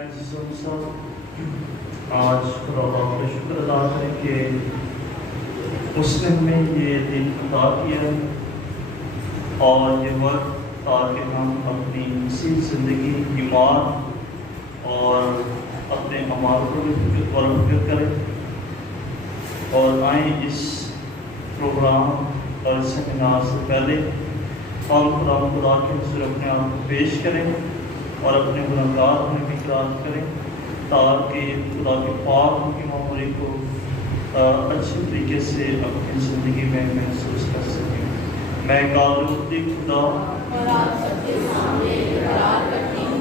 آج خدا باپ کا شکر ادا کریں کہ اس نے ہمیں یہ دن عطا کیا اور یہ وقت تاکہ ہم اپنی اسی زندگی ایمان اور اپنے اعمال کو بھی فکر کریں اور آئیں اس پروگرام اور سیمینار سے پہلے ہم خدا کے حضور اپنے آپ کو پیش کریں اور اپنے گناہگار میں بھی اقرار کریں تاکہ خدا کے پاک کی معمولی کو اچھے طریقے سے اپنی زندگی میں محسوس کر سکیں۔ میں قابل خدا اور آپ سب کے سامنے اقرار کرتی ہوں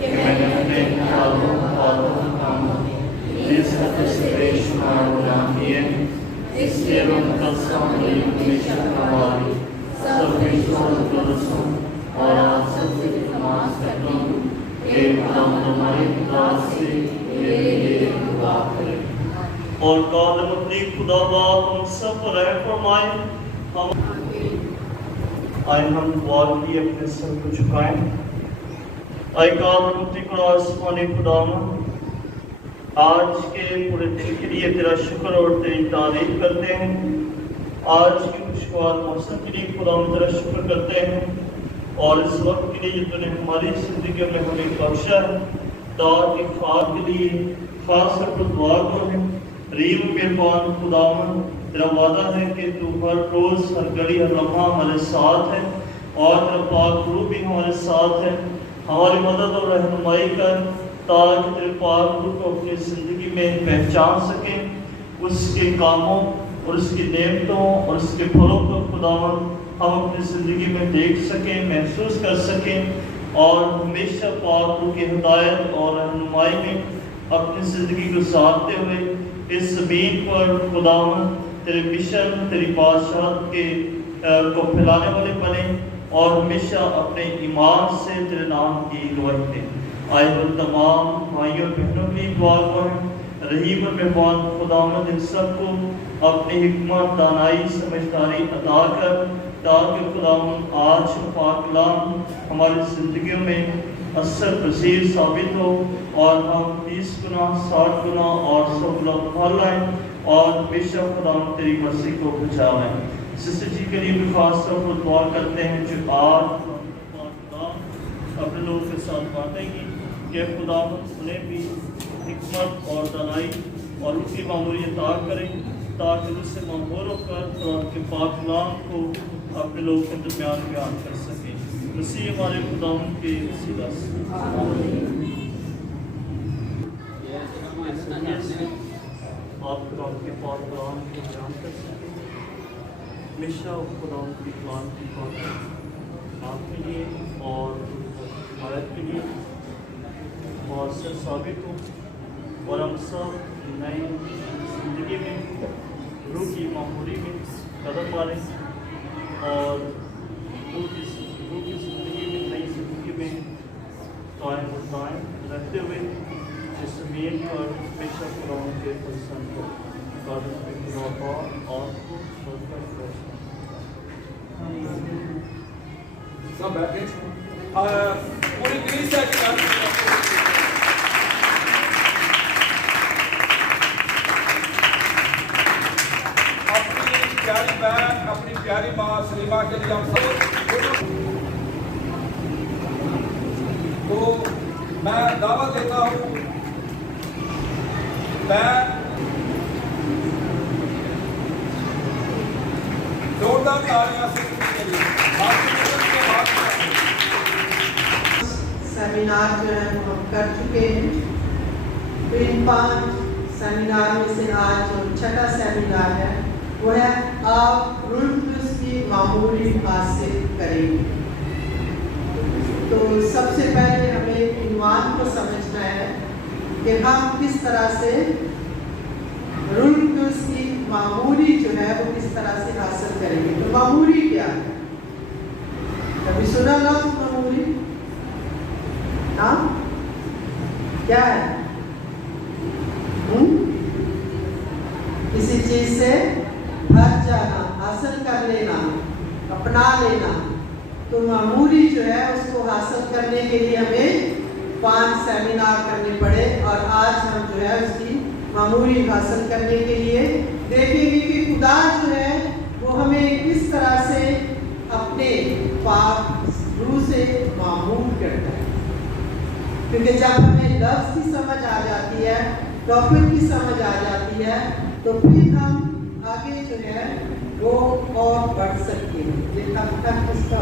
کہ میں نے اپنے خیالوں باتوں کاموں اس حد سے بے شمار گناہ کیے اس لیے میں مقدسہ میری ہمیشہ ہماری سب رسوم اور آپ سب سے نماز کرتی ہوں کہ ہماری خدا سے میرے لیے دعا کریں۔ اور قادم اپنی خدا باپ ہم سب پر رحم فرمائے۔ آئے ہم دعا کے لیے اپنے سر کو جھکائیں۔ آئے قادم اپنی آسمانی خداوند آج کے پورے دن کے لیے تیرا شکر اور تیری تعریف کرتے ہیں۔ آج کے خوشگوار موسم کے لیے خداوند تیرا شکر کرتے ہیں اور اس وقت کے لیے تو نے ہماری زندگی میں ہمیں بخشا ہے تاکہ خواب کے لیے خاص طور پر دعا کریں۔ رحیم مہربان خداوند تیرا وعدہ ہے کہ تو ہر روز ہر گھڑی ہر لمحہ ہمارے ساتھ ہے اور تیرا پاک روح بھی ہمارے ساتھ ہے۔ ہماری مدد اور رہنمائی کر تاکہ تیرے پاک روح کو اپنی زندگی میں پہچان سکیں، اس کے کاموں اور اس کی نعمتوں اور اس کے پھلوں کو خداوند ہم اپنی زندگی میں دیکھ سکیں، محسوس کر سکیں اور ہمیشہ پاک روح کی ہدایت اور رہنمائی میں اپنی زندگی گزارتے ہوئے اس زمین پر خداوند تیرے مشن تیری بادشاہت کے کو پھیلانے والے بنے اور ہمیشہ اپنے ایمان سے تیرے نام کی گواہی دیں۔ آئے وہ تمام بھائیوں اور بہنوں کی دعا کریں۔ رحیم اور مہربان خداوند ان سب کو اپنی حکمت دانائی سمجھداری عطا کر تاکہ خداوند آج پاک کلام ہماری زندگیوں میں اثر پذیر ثابت ہو اور ہم 30 گنا 60 گنا اور 100 گنا پھل لائیں اور ہمیشہ خداوند تیری مرضی کو بچا لیں۔ سسٹر جی کے لیے بھی خاص طور پر دعا کرتے ہیں جو آج اپنے لوگوں کے ساتھ باتیں گی کہ خداوند انہیں بھی حکمت اور دانائی اور ان کی معمولی عطا کریں تاکہ اس سے مامور ہو کر قرآن کے پاک کلام کو اپنے لوگوں کے درمیان بیان کر سکیں۔ مسیح ہمارے خداوند کے وسیلہ سے آپ قرآن کے پاک کلام کو بیان کر سکیں۔ ہمیشہ خداوند کی کلام کی بات آپ کے لیے اور حمایت کے لیے مؤثر ثابت ہو اور ہم سب نئی زندگی میں روح کی معمولی میں قدم ماریں اور روح کی زندگی میں نئی زندگی میں قائم و دائم رہتے ہوئے اس زمین پر ہمیشہ خداوند کے پسند کو قادر میں خدا پاک آپ کو برکت کرے۔ سب بیٹھے پوری کلیسیا کی طرف اپنی پیاری بہن اپنی پیاری ماں سلیمہ کے لیے ہم سب تو میں دعوت دیتا ہوں میں زوردار تالیاں سے کے لیے سیمینار جو ہے وہ ہم کر چکے ہیں۔ تو ان 5 سیمینار میں سے آج جو 6واں سیمینار ہے وہ ہے آپ روح القدس کی معمولی حاصل کریں گے۔ تو سب سے پہلے ہمیں عنوان کو سمجھنا ہے کہ ہم کس طرح سے روح القدس کی معمولی جو ہے وہ کس طرح سے حاصل کریں گے۔ تو معمولی کیا ہے؟ کبھی سنا لفظ معمولی؟ ہاں کیا ہے؟ کسی چیز سے بھر جانا، حاصل کر لینا، اپنا لینا۔ تو معمولی جو ہے اس کو حاصل کرنے کے لیے ہمیں 5 सेमिनार करने पड़े और आज हम जो है उसकी मामूरी हासिल करने के लिए देखेंगे कि खुदा जो है वो हमें किस तरह से अपने पाक रूह से मामूर करता है। क्योंकि जब हमें लफ्ज़ की समझ आ जाती है, टॉपिक की समझ आ जाती है, तो फिर हम आगे जो है वो और बढ़ सकते हैं। ये तब तक इसका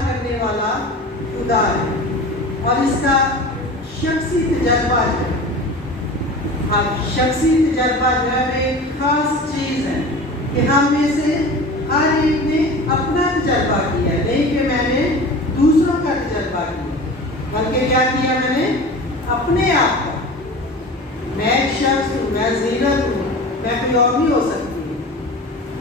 करने वाला खुदा है और इसका शख्सी तजर्बा जो है, अब शख्सी तजर्बा जो है एक खास चीज़ है कि हम में से हर एक ने अपना तजर्बा किया, नहीं कि मैंने दूसरों का तजर्बा किया, बल्कि क्या किया मैंने अपने आप का। मैं एक शख्स हूँ, मैं ज़ीनत हूँ, मैं कोई और नहीं हो सकती।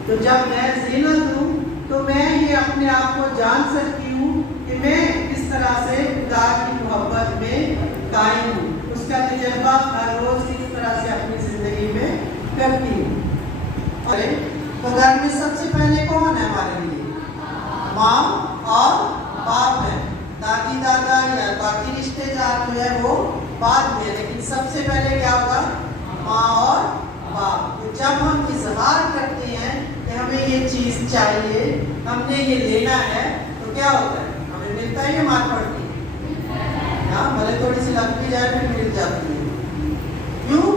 तो जब मैं ज़ीनत हूँ तो मैं ये अपने आप को जान सकती हूँ कि मैं किस तरह से खुदा की मोहब्बत में कायम हूँ। उसका तजर्बा हर रोज़ किस तरह से अपनी ज़िंदगी में करती हूँ। तो घर में सबसे पहले कौन है हमारे लिए? माँ और बाप है। दादी दादा या बाकी रिश्तेदार जो है वो बाद में, लेकिन सबसे पहले क्या होगा? माँ और बाप। तो जब हम इजहार करते हैं कि हमें ये चीज़ चाहिए, हमने ये लेना है, तो क्या होता है? हमें मिलता है या मार पड़ती है? हाँ, भले थोड़ी सी लग भी जाए फिर मिल जाती है। क्यों?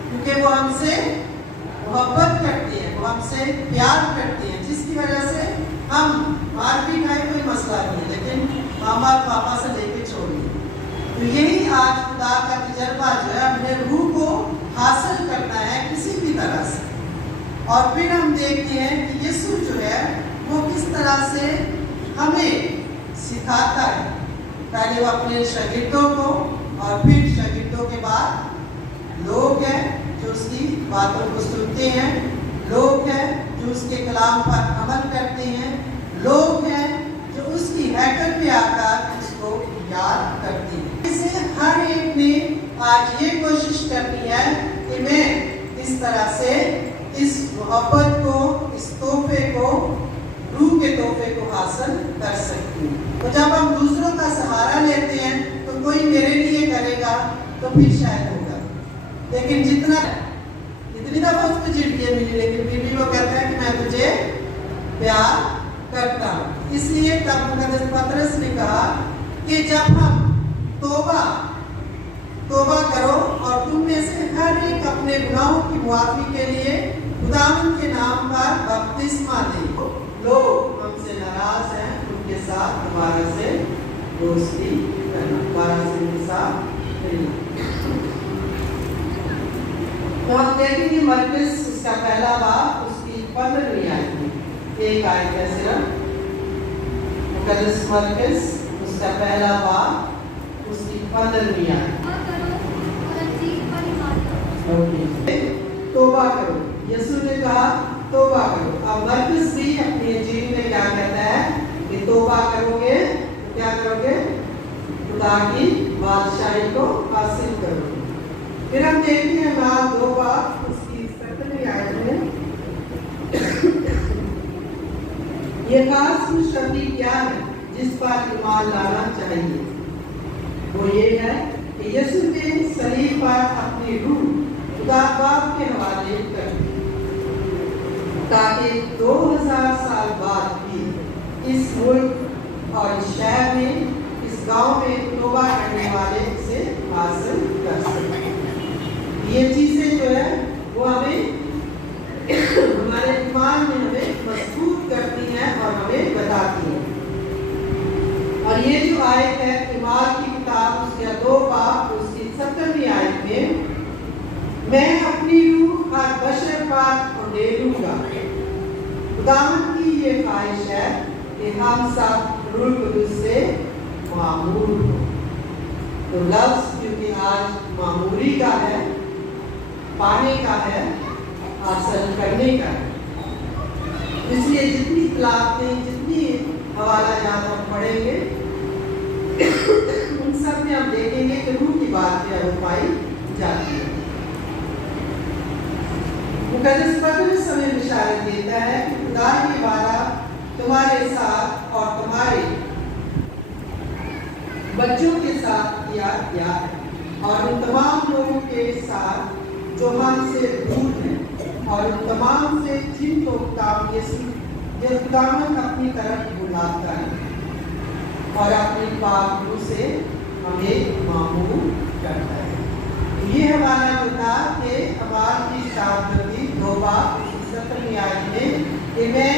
क्योंकि वो हमसे मोहब्बत करती है, वो हमसे प्यार करती है, जिसकी वजह से हम मार भी खाए कोई मसला नहीं है, लेकिन मामा पापा से लेके छोड़िए। तो यही आज खुदा का तजर्बा जो है अपने रूह को हासिल करना है किसी भी तरह से। और फिर हम देखते हैं कि यीशु जो है वो किस तरह से हमें सिखाता है। पहले वो अपने शागिर्दों को और फिर शागिर्दों के बाद लोग हैं जो उसकी बातों को सुनते हैं, लोग हैं जो उसके कलाम पर अमल करते हैं, लोग हैं जो उसकी हैकल पे आकर उसको याद करते हैं। इसे हर एक ने आज ये कोशिश करनी है कि मैं इस तरह से इस मोहब्बत को, इस तोहफे को, रूह के तोहफे को हासिल कर सकती हूँ। तो जब हम दूसरों का सहारा लेते हैं तो कोई मेरे लिए करेगा तो फिर शायद होगा, लेकिन जितनी दफा उसको चिड़िया मिली लेकिन फिर भी वो कहता है कि मैं तुझे प्यार करता हूँ। इसलिए तब मुकद्दस पतरस ने कहा कि जब हम तौबा करो और तुम में से हर एक अपने गुनाहों की मुआफी के लिए खुदावंद के नाम पर बपतिस्मा ले। लोग हमसे नाराज हैं, उनके साथ दोबारा से दोस्ती करना, दोबारा से उनके साथ मिलना। तो हम देखेंगे मरकस उसका पहला बाब उसकी 15वीं आयत में, एक आयत है सिर्फ। मुकद्दस मरकस उसका पहला बाब उसकी 15वीं आयत। तौबा करो, यीशु ने कहा तौबा करो। अब मरकस भी अपने जीवन में क्या कहता है कि तौबा करोगे तो क्या करोगे? खुदा की बादशाही को हासिल करोगे। फिर हम देखते हैं बात 2 बाब उसकी 17वीं आयत में। ये खास खुशखबरी क्या है जिस पर ईमान लाना चाहिए? वो ये है कि यीशु ने सलीब पर अपनी रूह खुदा बाप के हवाले कर दी, ताकि 2000 साल बाद भी इस मुल्क और इस शहर में, इस गांव में तौबा करने वाले से हासिल कर सके। ये चीज़ें जो है वो हमें हमारे ईमान में हमें मजबूत करती हैं और हमें बताती हैं। और ये जो आयत है ईमान की किताब उसके 2 बाब उसकी 17वीं आयत में, मैं अपनी रूह हर बशर पर उड़ेलूंगा। खुदावंद की ये ख्वाहिश है कि हम सब रूह कुदूस से मामूर हो। तो लफ्ज़ क्योंकि आज मामूरी का है, पाने का है, हासिल करने का है, इसलिए जितनी तलाक़ें, जितनी हवाला जात हम पढ़ेंगे उन सब में हम देखेंगे कि रूह की बात क्या वो पाई जाती है। मुकद्दस पतरस हमें बिशारत देता है कि खुदा की बात तो तुम्हारे साथ और तुम्हारे बच्चों के साथ किया गया है, और उन तमाम लोगों के साथ जो हमसे दूर हैं, और उन तमाम से जिनको ये खुदावंद अपनी तरफ बुलाता है और अपनी पाक रूह से हमें मामूल करता है। ये हमारा जो था कि हमारी शादी दो बार सत्र आयत में कि मैं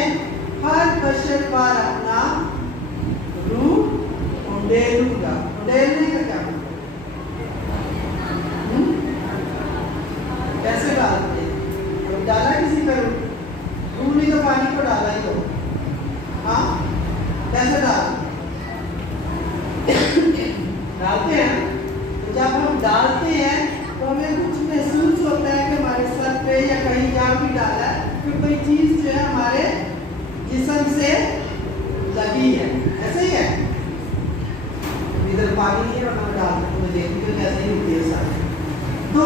हर बशर पर अपना रूह उंडेलूंगा। उंडेलने का क्या मतलब? कैसे डालते? तो डाला किसी पर रूह नहीं तो पानी को डाला ही तो, हाँ कैसे डालते हैं? तो जब हम डालते हैं तो हमें कुछ महसूस होता है कि हमारे सर पे या कहीं जहाँ भी डाला है तो कोई चीज़ जो है हमारे जिस्म से लगी है, ऐसे ही है। इधर पानी नहीं है और हम डालते तो देखते तो कैसे ही होती है सारी। तो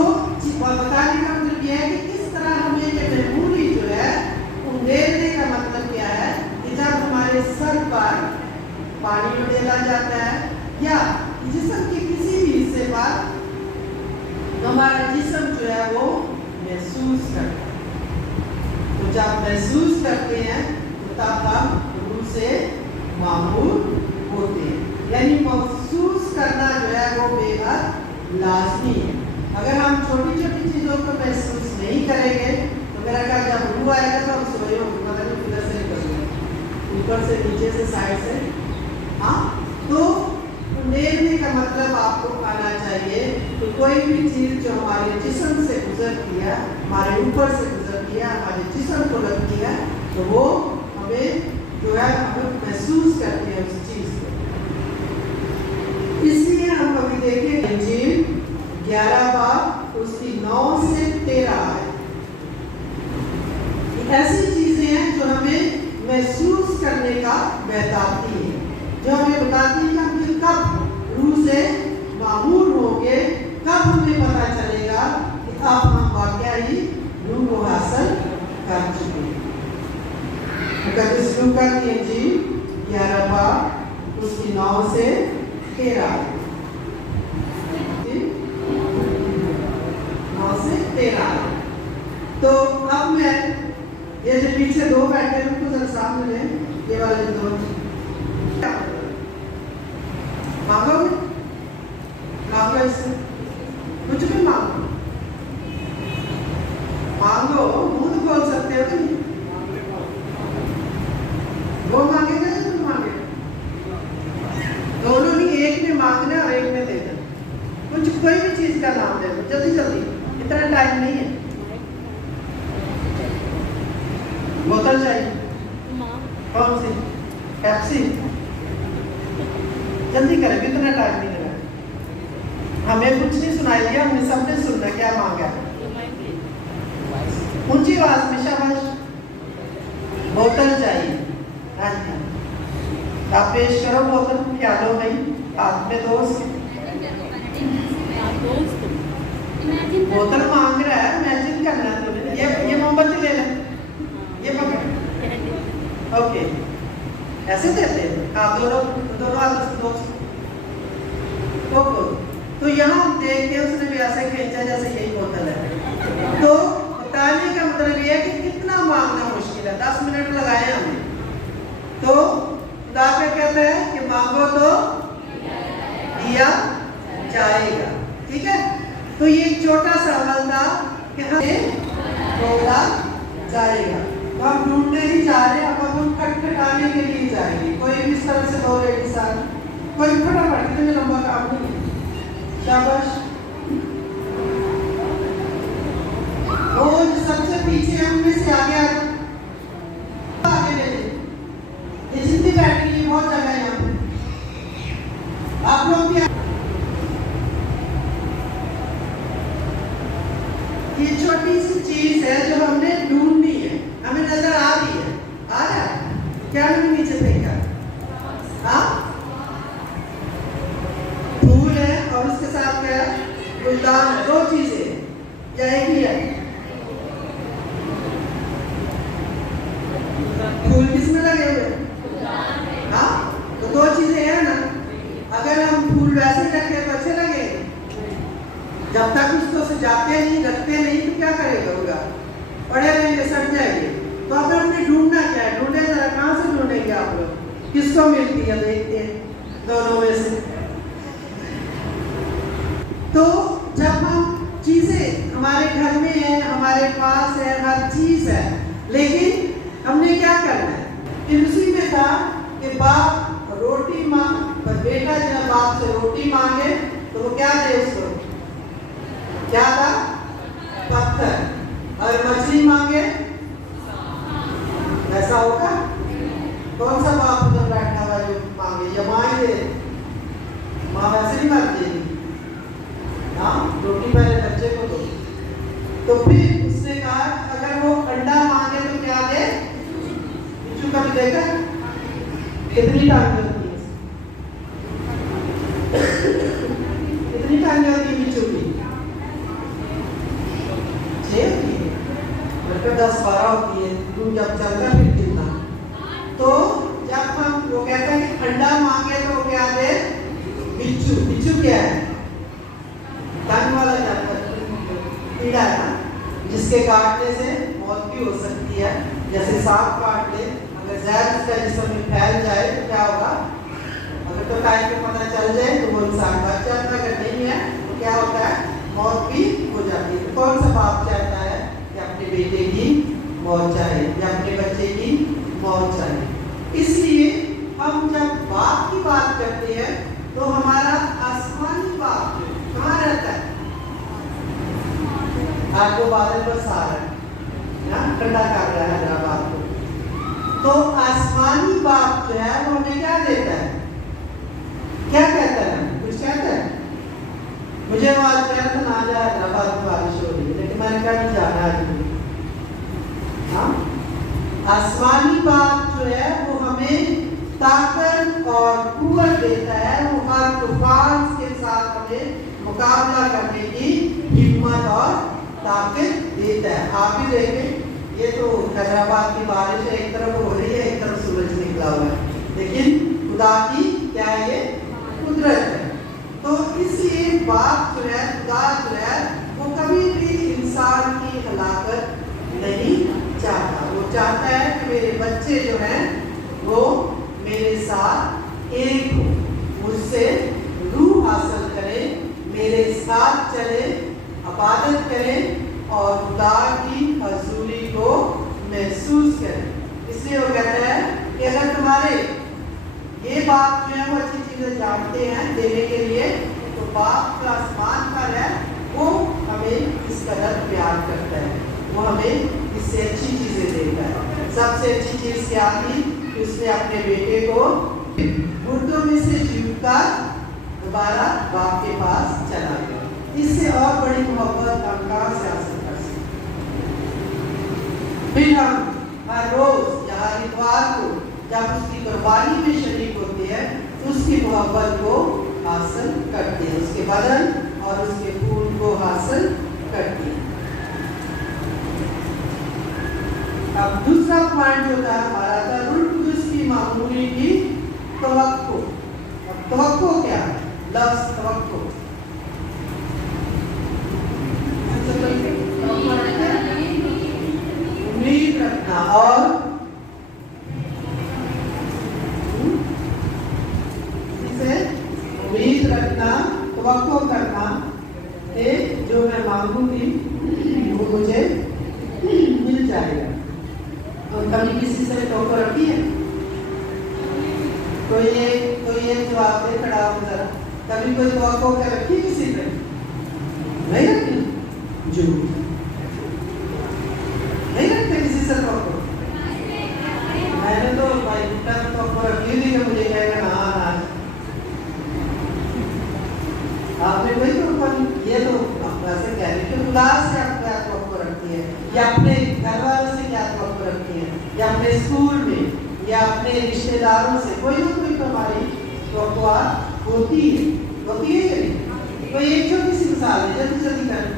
बताने का मतलब यह है कि किस तरह हमें ये मेमोरी जो है उंडेलने का मतलब क्या है कि जब हमारे सर पर पानी उंडेला जाता है या जिस्म के किसी भी हिस्से पर हमारा जिस्म जो है वो महसूस करता है। तो जब महसूस करते हैं तो तब हम रूह से मामूल होते हैं। यानी महसूस करना जो है वो बेहद लाजमी है। अगर हम छोटी छोटी चीज़ों को महसूस नहीं करेंगे तो मेरा ख्याल जब रूह आएगा तो हम सोए होंगे, मतलब किधर से निकलेंगे, ऊपर से नीचे से साइड से। हाँ, तो उंडेलने का मतलब आपको आना चाहिए कि कोई भी चीज़ जो हमारे जिस्म से गुजरती है, हमारे ऊपर से गुजरती है, हमारे जिस्म को लगती है, तो वो हमें जो है हम महसूस करते हैं उस चीज़ को। इसलिए हम अभी देखें इंजील 11 बाब उसकी 9 से 13 है। ऐसी चीज़ें हैं जो हमें महसूस करने का बताती है, जो हमें बताती है कि हम कब रूह से मामूल होंगे, कब हमें पता चलेगा कि अब हम वाकई रूह को हासिल कर चुके हैं। मुकद्दस लूका की इंजील 11 बाब उसकी 9 से 13 तो अब मैं ये जो पीछे दो बैठे हैं उनको जरा सामने लें, ये वाले दो मांगोगे, मांगो इससे कुछ भी मांगो, मांगो, मुंह खोल सकते हो कि नहीं? वो मांगेगा या तुम मांगेगा? दोनों नहीं, एक ने मांगना और एक ने देना। कुछ कोई भी चीज का नाम दे दो जल्दी जल्दी, इतना टाइम नहीं है। बोतल चाहिए, कौन सी? पेप्सी? जल्दी करें, इतना टाइम नहीं लगा। हमें कुछ नहीं सुनाई दिया, हमने सबने सुनना क्या मांगा। ऊंची आवाज में शाबाश। बोतल चाहिए, हाँ जी, आप पेश करो बोतल, ख्यालों में हाथ में दोस्त बोतल मांग रहा है, इमेजिन करना है तुम्हें। ये मोमबत्ती ले लें, ये पकड़, ओके, ऐसे देते हैं आप दोनों हाथ से दोस्त। तो यहाँ हम देखते हैं उसने भी ऐसे खींचा जैसे यही बोतल है। तो बताने का मतलब ये है कि कितना मांगना मुश्किल है। 10 मिनट लगाए हमने। तो खुदा क्या कहता है कि मांगो तो दिया जाएगा, ठीक है। तो ये एक छोटा सा अमल था कि हमें बोला जाएगा। तो हम ढूंढने ही जा रहे हैं, अब हम खटखटाने के लिए जाएंगे। कोई भी इस तरह से 2 लेडीज आ, कोई फटाफट, इतने लंबा काम नहीं है। शाबाश। वो जो सबसे पीछे है उनमें से आगे आगे ले ले। ये जितनी बैठने की बहुत जगह है यहाँ पे। आप लोग भी ये छोटी सी चीज है जो हमने ढूंढनी है, हमें नजर आ रही है, आ रहा है क्या? मैंने नीचे देखा, हाँ, फूल है और उसके साथ क्या है? गुलदान है। 2 चीजें या एक ही है? फूल किसमें लगे हुए? जब तक उसको सजाते नहीं, रखते नहीं, तो क्या करेगा होगा? पड़े रहेंगे, सड़ जाएंगे। तो अगर हमने ढूंढना क्या है? ढूंढे जरा, कहाँ से ढूंढेंगे आप लोग? किसको मिलती है? देखते हैं दोनों में से। तो जब हम चीजें हमारे घर में है, हमारे पास है, हर चीज है, लेकिन हमने क्या करना है? फिर उसी में था कि बाप रोटी मांग, बेटा जब बाप से रोटी मांगे तो वो क्या दे उसको? क्या था? पत्थर। और मछली मांगे ऐसा होगा? कौन सा बाप उधर बैठा हुआ जो मांगे? या माँ ही दे? माँ वैसे नहीं मार देगी। हाँ, रोटी पहले बच्चे को दो। तो फिर उसने कहा अगर वो अंडा मांगे तो क्या दे? बिच्छू का भी देगा? कितनी टांग होती है? कितनी टांग होती है बिच्छू की? 6 होती है, मतलब 10-12 होती है। तू जब चलता फिर कितना? तो जब हम वो कहते हैं कि अंडा मांगे तो क्या दे? बिच्छू। बिच्छू क्या है? टांग वाला जानवर, कीड़ा है ना, जिसके काटने से मौत भी हो सकती है। जैसे सांप काट ले, अगर जहर उसका जिस्म में फैल जाए तो क्या होगा? अगर तो टाइम पे पता चल जाए तो वो इंसान बच जाता है, अगर नहीं है तो क्या होता है? मौत भी हो जाती है। तो कौन सा बाप चाहता है कि अपने बेटे की मौत चाहे या अपने बच्चे की मौत चाहे? इसलिए हम जब बाप की बात करते हैं तो हमारा आसमानी बाप कहाँ रहता है? आज वो बादल बरसा रहा है ना, ठंडा कर रहा है हैदराबाद को। तो आसमानी बाप जो है वो हमें क्या देता है? क्या कहता है? कुछ कहता है? मुझे वो आज कह रहा था ना जा हैदराबाद में बारिश हो रही है, लेकिन मैंने कहा नहीं जाना आज भी। हाँ, आसमानी बाप जो है वो हमें ताकत और कुव्वत देता है। वो हर तूफान के साथ हमें मुकाबला करने की हिम्मत और ताकत देता है। आप ही देखें, ये तो हैदराबाद की बारिश है, एक तरफ हो रही है, एक तरफ सूरज निकला हुआ है, लेकिन खुदा की क्या है? ये कुदरत है। तो इसलिए बाप जो है, खुदा जो है, वो कभी भी इंसान की हलाकत नहीं चाहता। वो चाहता है कि मेरे बच्चे जो हैं वो मेरे साथ एक हो, मुझसे रूह हासिल करें, मेरे साथ चले, इबादत करें और खुदा की हजूरी को महसूस करें। इसलिए वो कहता है कि अगर तुम्हारे ये बाप जो है वो अच्छी चीजें जानते हैं देने के लिए, तो बाप का आसमान पर है, वो हमें इस कदर प्यार करता है, वो हमें इससे अच्छी चीजें देता है। सबसे अच्छी चीज क्या थी? कि उसने अपने बेटे को मुर्दों में से जीवकर दोबारा बाप के पास चला गया। इससे और बड़ी मोहब्बत हम कहाँ से हासिल कर सकते? फिर हम हर रोज या हर इतवार को जब उसकी कुर्बानी में शरीक होते हैं तो उसकी मोहब्बत को हासिल करते हैं, उसके बदन और उसके खून को हासिल करते हैं। अब दूसरा पॉइंट जो था हमारा था रूह कुदस की मामूली की तवक्को। अब तवक्को क्या है? लफ्ज़ तवक्को उम्मीद रखना और इसे उम्मीद रखना, तवक्को करना कि जो मैं मांगूंगी वो मुझे मिल जाएगा। तो कभी किसी से तवक्को रखी है? कोई एक जवाब दे खड़ा हो जरा। कभी कोई तवक्को क्या रखी किसी पे? नहीं रखी। झूठ, नहीं रखते किसी से तवक्को। मैंने तो भाई तवक्को रखी थी कि मुझे कहेगा ना ना। आपने कोई तवक्को नहीं? ये तो ऐसे कह रही कि खुदा से आप क्या तवक्को रखती है, या अपने घर वालों से क्या तवक्को रखती है, या अपने स्कूल में, या अपने रिश्तेदारों से। कोई ना कोई तो हमारी तवक्को होती है या नहीं? कोई एक छोटी सी मिसाल है, जल्दी जल्दी करें।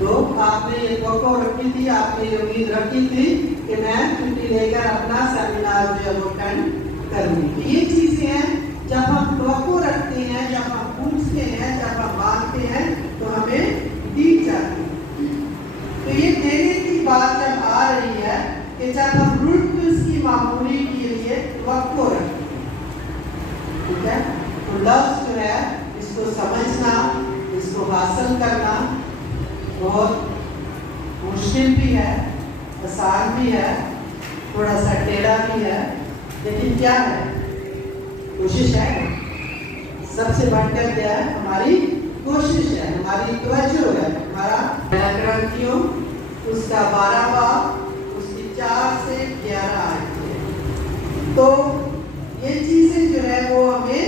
तो आपने ये तवक्को रखी थी, आपने ये उम्मीद रखी थी कि मैं छुट्टी लेकर अपना सेमिनार जो है वो अटेंड करूँगी। ये चीज़ें हैं जब हम तवक्को रखते हैं, जब हम पूछते हैं, जब हम मांगते हैं तो हमें दी जाती है। तो ये देने की बात जब आ रही है कि जब हम रुल्स की मामूली के लिए तवक्को रखते हैं, ठीक है, तो लफ्ज़ जो है इसको समझना, इसको हासिल करना बहुत मुश्किल भी है, आसान भी है, थोड़ा सा टेढ़ा भी है, लेकिन क्या है, कोशिश है। सबसे बढ़कर क्या है, हमारी कोशिश है, हमारी तवज्जो है, हमारा ग्रंथियों उसका 12 बाब उसकी 4 से 11 आयतें। तो ये चीज़ें जो है वो हमें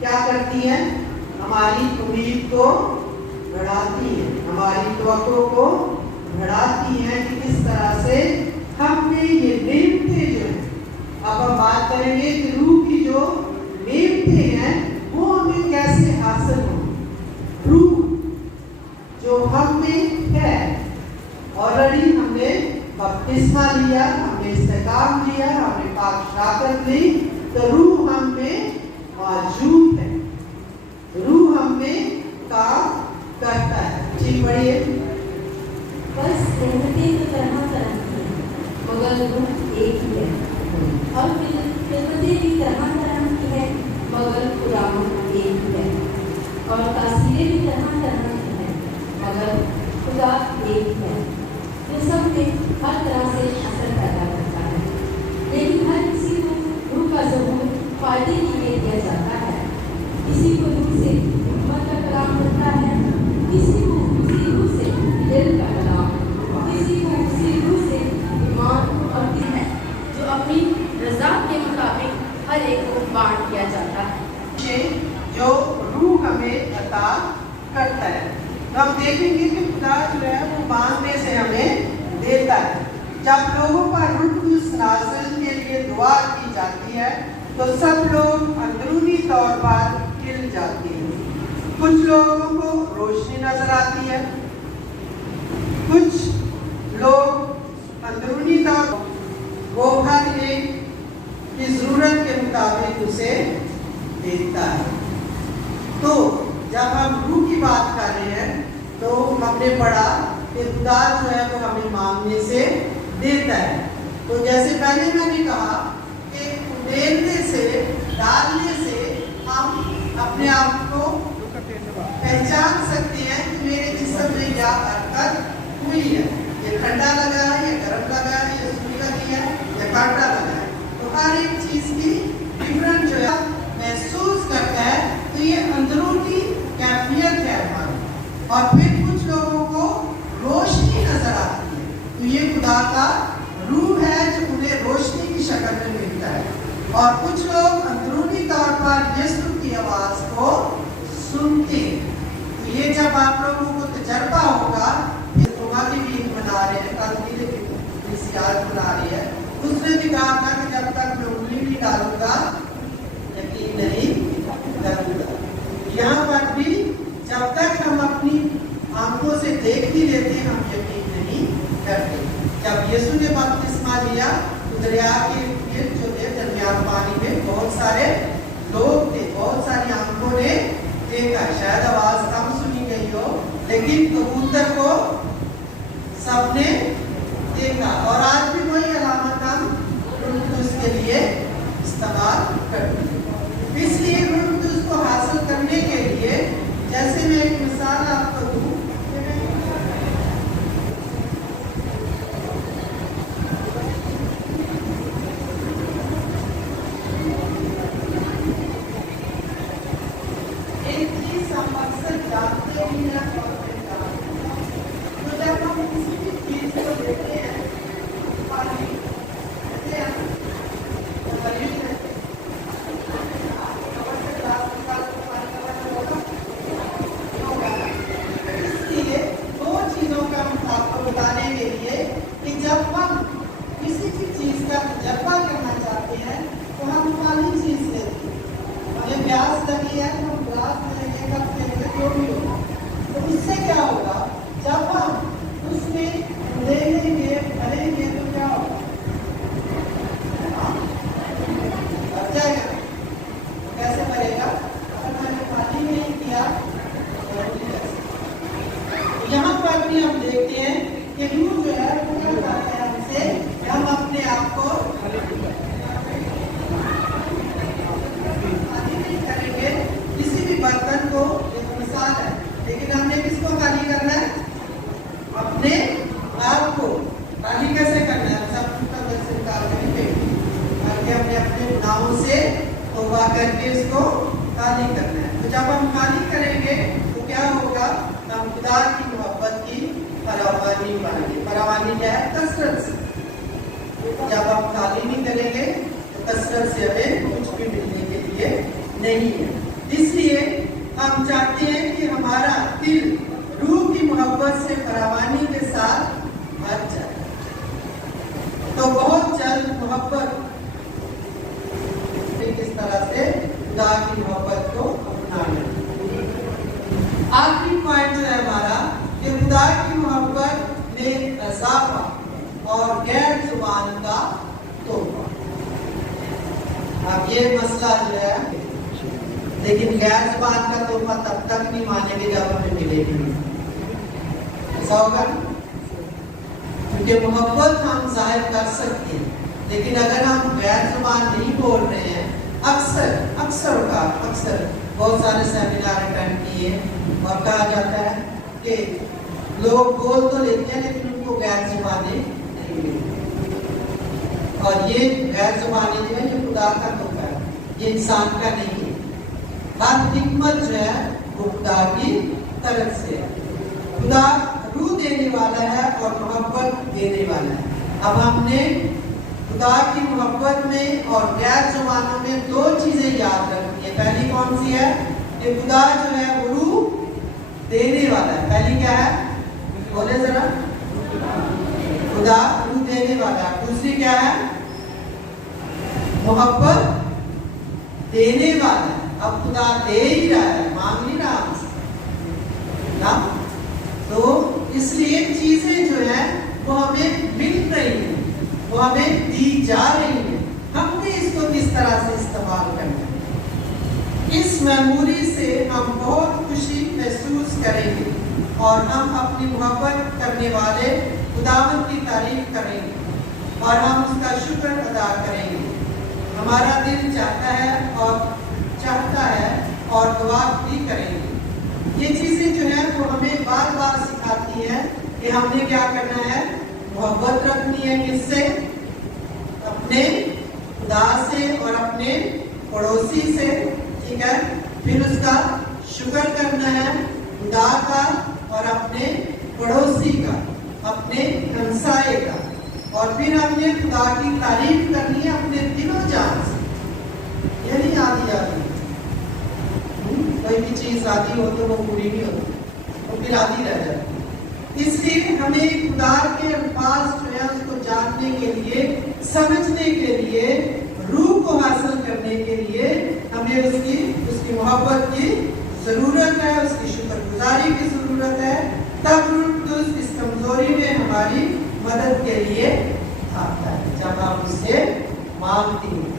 क्या करती हैं, हमारी उम्मीद को बढ़ाती हैं, हमारी तवक्को को बढ़ाती हैं कि किस तरह से हमने ये नेमतें जो हैं, अब हम बात करेंगे कि रूह की जो नेमतें हैं वो हमें कैसे हासिल हो। रूह जो हम में है, ऑलरेडी हमने बपतिस्मा लिया, हमने इस्तेकाम लिया, हमने पाक शराकत ली, तो रूह हम में मौजूद है, रूह हम में काम करता है। जी पढ़िए। बस नेमतें तो तरह तरह की हैं, मगर रूह एक ही है, और खिदमतें भी तरह तरह की है, मगर खुदावंद एक ही है, और तासीरें भी तरह तरह की हैं, मगर खुदा एक ही है, जो सब में हर तरह से असर पैदा करता है। लेकिन हर किसी को रूह का ज़हूर फायदे के लिए दिया जाता है। किसी को रूह से हिम्मत का कलाम मिलता है, किसी को उसी रूह से दिल का कलाम, किसी को उसी रूह से ईमान और दिल है, जो अपनी रज़ा के मुताबिक हर एक को बांट दिया जाता है। जो रूह हमें अता करता है, तो हम देखेंगे कि खुदा जो है वो मांगने से हमें देता है। जब लोगों पर रूह नाज़िल के लिए दुआ की जाती है तो सब लोग अंदरूनी तौर पर खिल जाते हैं। कुछ लोगों को रोशनी नजर आती है, कुछ लोग अंदरूनी तौर वो हर एक की ज़रूरत के मुताबिक उसे देता है। तो जब हम रूह की बात कर रहे हैं तो हमने पढ़ा कि खुदा जो है वो हमें मांगने से देता है। तो जैसे पहले मैंने कहा कि उड़ेलने से, डालने से हम अपने आप को पहचान सकते हैं कि मेरे जिस्म में क्या हरकत हुई है, ये ठंडा लगा है, ये गर्म लगा है, ये सुई लगी है, ये कांटा लगा है। तो हर एक चीज़ की डिफरेंट जो है महसूस करता है, तो ये अंदरूनी कैफियत है हमारी। और फिर कुछ लोगों को रोशनी नजर आती है, तो ये खुदा का रूह है जो उन्हें रोशनी की शक्ल में मिलता है। और कुछ लोग अंदरूनी तौर पर यीशु की आवाज़ को सुनते हैं। तो ये जब आप लोगों को तजर्बा होगा, तुम्हारी भी बना रहे हैं, ताज़मीर की सियासत बना रही है, उसने भी कहा था कि जब तक मैं उंगली नहीं डालूंगा यकीन नहीं करूंगा। यहाँ पर भी जब तक हम अपनी आंखों से देख नहीं लेते हम यकीन नहीं करते। जब यीशु ने बपतिस्मा लिया तो दरिया के गिर्द जो थे दरमियान पानी में बहुत सारे लोग थे, बहुत सारी आंखों ने देखा। शायद आवाज कम सुनी गई हो, लेकिन कबूतर को सबने देखा। और आज भी वही अलामत हम उसके लिए इस्तेमाल करते हैं। इसलिए रुल्स को हासिल करने के लिए, जैसे मैं एक मिसाल आपको दूं, एक चीज हम अक्सर जानते ही हैं, तो जब हम किसी भी चीज को देखते हैं, बताने के लिए कि जब हम किसी भी चीज़ का तजर्बा करना चाहते हैं तो हम खाली चीज़ लेते हैं। हमें प्यास लगी है तो हम ग्लास लेंगे, कप लेंगे, जो भी होगा। तो इससे क्या होगा, जब हम उसमें ले लेंगे, پر بھی ہم دیکھتے ہیں کہ روح جو ہے وہ کیا کرتا ہے ہم سے کہ ہم اپنے آپ کو خالی نہیں کریں گے کسی بھی برتن کو. ایک مثال ہے, لیکن ہم نے کس کو خالی کرنا ہے؟ اپنے آپ کو. خالی کیسے کرنا ہے؟ سب کچھ کا ویسے نکال کریں گے تاکہ ہم نے اپنے گناہوں سے توبہ کر کے اس کو خالی کرنا ہے. تو جب ہم خالی کریں گے تو کیا ہوگا؟ ہم خدا کی محبت کی فراوانی پائیں گے. فراوانی کیا ہے؟ کثرت سے. جب ہم خالی نہیں کریں گے تو کثرت سے ہمیں کچھ بھی ملنے کے لیے نہیں ہے. اس لیے ہم چاہتے ہیں کہ ہمارا دل روح کی محبت سے فراوانی کے ساتھ بھر جائے. تو بہت جلد محبت کس طرح سے خدا کی محبت کو اپنا لیں. آخری پوائنٹ جو ہے ہمارا کہ خدا کی محبت میں اضافہ اور غیر زبان کا توبہ. اب یہ مسئلہ جو ہے, لیکن غیر زبان کا توبہ تب تک نہیں مانیں گے جب ہمیں ملے گی. ایسا ہوگا کیونکہ محبت ہم ظاہر کر سکتے ہیں, لیکن اگر ہم غیر زبان نہیں بول رہے ہیں, اکثر بہت سارے سیمینار اٹینڈ کیے اور کہا جاتا ہے کہ لوگ بول تو لیتے ہیں لیکن ان کو غیر زبانیں نہیں ملتی. اور یہ غیر زبانیں جو ہے یہ خدا کا تحفہ ہے, یہ انسان کا نہیں ہے. ہر حکمت جو ہے وہ خدا کی طرف سے ہے. خدا روح دینے والا ہے اور محبت دینے والا ہے. اب ہم نے خدا کی محبت میں اور غیر زبانوں میں دو چیزیں یاد رکھنی ہے. پہلی کون سی ہے؟ کہ خدا جو ہے وہ روح دینے والا ہے. پہلی کیا ہے؟ بولے ذرا. خدا روح دینے والا ہے. دوسری کیا ہے؟ محبت دینے والا ہے. اب خدا دے ہی رہا ہے, مانگ نہیں رہا ہم سے. تو اس لیے چیزیں جو ہیں وہ ہمیں مل رہی ہیں, وہ ہمیں دی جا رہی ہیں. ہم نے اس کو کس طرح سے استعمال کرنا ہے. اس میموری سے ہم بہت خوشی محسوس کریں گے اور ہم اپنی محبت کرنے والے خداوند کی تعریف کریں گے اور ہم اس کا شکر ادا کریں گے. ہمارا دل چاہتا ہے اور دعا بھی کریں گے. یہ چیزیں جو ہیں وہ ہمیں بار بار سکھاتی ہیں کہ ہم نے کیا کرنا ہے. محبت رکھنی ہے کس سے؟ اپنے خدا سے اور اپنے پڑوسی سے. ٹھیک ہے. پھر اس کا شکر کرنا ہے خدا کا اور اپنے پڑوسی کا, اپنے ہمسائے کا. اور پھر ہم نے خدا کی تعریف کرنی ہے اپنے دل و جان سے. یہ نہیں آدھی کوئی بھی چیز آدھی ہو تو وہ پوری نہیں ہوتی, وہ پھر آدھی رہ جاتی. اس لیے ہمیں خدا کے الفاظ جو ہے اس کو جاننے کے لیے, سمجھنے کے لیے, روح کو حاصل کرنے کے لیے ہمیں اس کی محبت کی ضرورت ہے, اس کی شکر گزاری کی ضرورت ہے. تب روح القدس اس کمزوری میں ہماری مدد کے لیے آتا ہے جب آپ اس سے مانگتے ہیں.